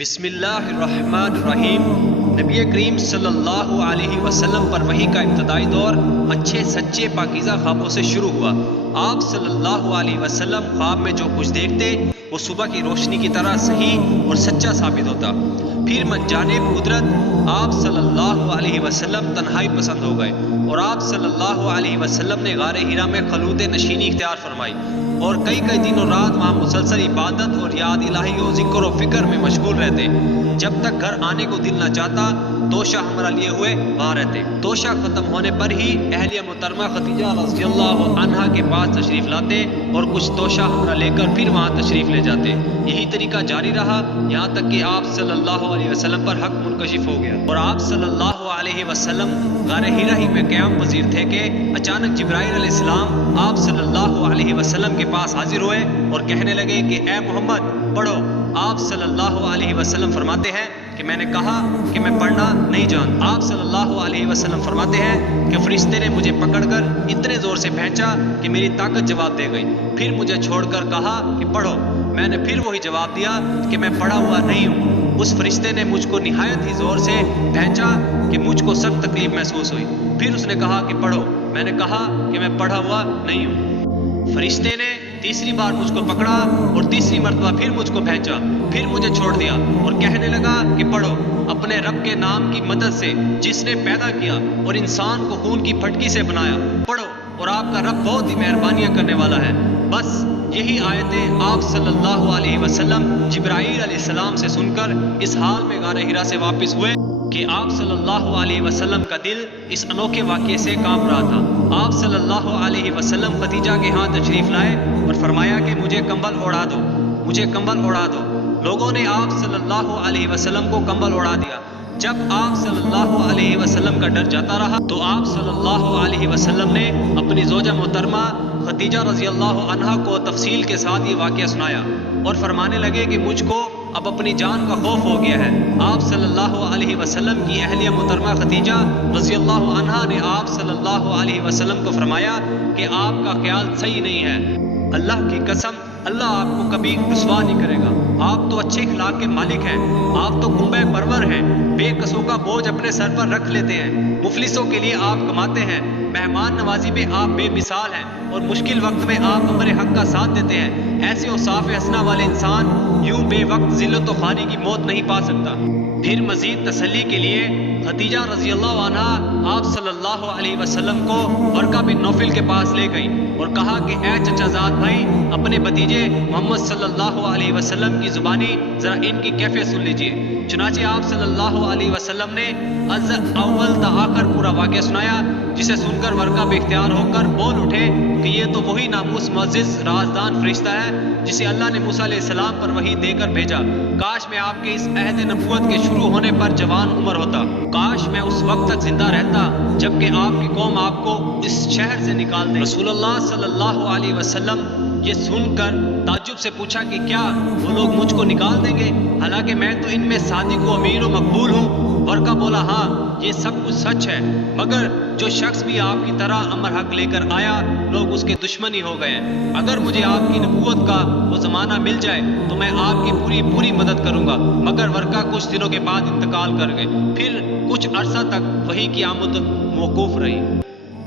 بسم اللہ الرحمن الرحیم۔ نبی کریم صلی اللہ علیہ وسلم پر وحی کا ابتدائی دور اچھے سچے پاکیزہ خوابوں سے شروع ہوا۔ آپ صلی اللہ علیہ وسلم خواب میں جو کچھ دیکھتے وہ صبح کی روشنی کی طرح صحیح اور سچا ثابت ہوتا۔ پھر من جانب قدرت آپ صلی اللہ علیہ وسلم تنہائی پسند ہو گئے اور آپ صلی اللہ علیہ وسلم نے غار حرا میں خلوت نشینی اختیار فرمائی اور کئی دن اور رات وہاں مسلسل عبادت اور یاد الہی و ذکر و فکر میں مشغول رہتے۔ جب تک گھر آنے کو دل نہ چاہتا توشہ ہمراہ لیے ہوئے وہاں رہتے۔ توشہ ختم ہونے پر ہی اہلیہ محترمہ خدیجہ رضی اللہ عنہا کے پاس تشریف لاتے اور کچھ توشہ ہمراہ لے کر پھر وہاں تشریف لے جاتے۔ یہی طریقہ جاری رہا یہاں تک کہ آپ صلی اللہ علیہ وسلم پر حق منکشف ہو گیا اور آپ صلی اللہ علیہ وسلم غار حرا ہی میں قیام پذیر تھے کہ اچانک جبرائیل علیہ السلام آپ صلی اللہ علیہ وسلم کے پاس حاضر ہوئے اور کہنے لگے کہ اے محمد پڑھو۔ آپ صلی اللہ علیہ وسلم فرماتے ہیں کہ میں نے کہا کہ میں پڑھنا نہیں جانتا۔ آپ صلی اللہ علیہ وسلم فرماتے ہیں کہ فرشتے نے مجھے پکڑ کر اتنے زور سے پھینچا کہ میری طاقت جواب دے گئی، پھر مجھے چھوڑ کر کہا کہ پڑھو۔ میں نے پھر وہی جواب دیا کہ میں پڑھا ہوا نہیں ہوں۔ اس فرشتے نے مجھ کو نہایت ہی زور سے پھینچا کہ مجھ کو سخت تکلیف محسوس ہوئی، پھر اس نے کہا کہ پڑھو۔ میں نے کہا کہ میں پڑھا ہوا نہیں ہوں۔ فرشتے نے تیسری بار مجھ کو پکڑا اور تیسری مرتبہ پھر مجھ کو پھینچا، پھر مجھے چھوڑ دیا اور کہنے لگا کہ پڑھو اپنے رب کے نام کی مدد سے جس نے پیدا کیا اور انسان کو خون کی پھٹکی سے بنایا، پڑھو اور آپ کا رب بہت ہی مہربانیاں کرنے والا ہے۔ بس یہی آیتیں آپ صلی اللہ علیہ وسلم جبرائیل علیہ السلام سے سن کر اس حال میں غار حرا سے واپس ہوئے کہ آپ صلی اللہ علیہ وسلم کا دل اس انوکھے واقعے سے کانپ رہا تھا۔ آپ صلی اللہ علیہ وسلم خدیجہ کے ہاں تشریف لائے اور فرمایا کہ مجھے کمبل اوڑھا دو، مجھے کمبل اوڑھا دو۔ لوگوں نے آپ صلی اللہ علیہ وسلم کو کمبل اوڑھا دیا۔ جب آپ صلی اللہ علیہ وسلم کا ڈر جاتا رہا تو آپ صلی اللہ علیہ وسلم نے اپنی زوجہ محترمہ خدیجہ رضی اللہ عنہا کو تفصیل کے ساتھ یہ واقعہ سنایا اور فرمانے لگے کہ مجھ کو اب اپنی جان کا خوف ہو گیا ہے۔ آپ صلی اللہ علیہ وسلم کی اہلیہ محترمہ خدیجہ رضی اللہ عنہا نے آپ صلی اللہ علیہ وسلم کو فرمایا کہ آپ کا خیال صحیح نہیں ہے۔ اللہ کی قسم اللہ آپ کو کبھی رسوا نہیں کرے گا۔ آپ تو اچھے اخلاق کے مالک ہیں، آپ تو کنبہ پرور ہیں، بے قصوں کا بوجھ اپنے سر پر رکھ لیتے ہیں، مفلسوں کے لیے آپ کماتے ہیں، مہمان نوازی میں آپ بے مثال ہیں اور مشکل وقت میں آپ امر حق کا ساتھ دیتے ہیں۔ ایسے اوصاف حسنہ والے انسان یوں بے وقت ذلت و خواری کی موت نہیں پا سکتا۔ پھر مزید تسلی کے لیے خدیجہ رضی اللہ عنہا آپ صلی اللہ علیہ وسلم کو ورقہ بن نوفل کے پاس لے گئی اور کہا کہ اے چچا زاد بھائی اپنے بھتیجے محمد صلی اللہ علیہ وسلم کی زبانی ذرا ان کی کیفیت سن لیجئے۔ چنانچہ آپ صلی اللہ علیہ وسلم نے از اول تا آخر پورا واقعہ سنایا، جسے سن کر ورقہ بے اختیار ہو کر بول اٹھے کہ یہ تو وہی ناموس معزز رازدان فرشتہ ہے جسے اللہ نے موسیٰ علیہ السلام پر وحی دے کر بھیجا۔ کاش میں آپ کے اس عہد نبوت کے شروع ہونے پر جوان عمر ہوتا، کاش میں اس وقت تک زندہ رہتا جبکہ آپ کی قوم آپ کو اس شہر سے نکال دے۔ رسول اللہ صلی اللہ علیہ وسلم یہ سن کر تعجب سے پوچھا کہ کیا وہ لوگ مجھ کو نکال دیں گے حالانکہ میں تو ان میں صادق و امین و مقبول ہوں؟ ورقہ بولا ہاں یہ سب کچھ سچ ہے، مگر جو شخص بھی آپ کی طرح امر حق لے کر آیا لوگ اس کے دشمن ہی ہو گئے۔ اگر مجھے آپ کی نبوت کا وہ زمانہ مل جائے تو میں آپ کی پوری مدد کروں گا۔ مگر ورقہ کچھ دنوں کے بعد انتقال کر گئے، پھر کچھ عرصہ تک وحی کی آمد موقوف رہی۔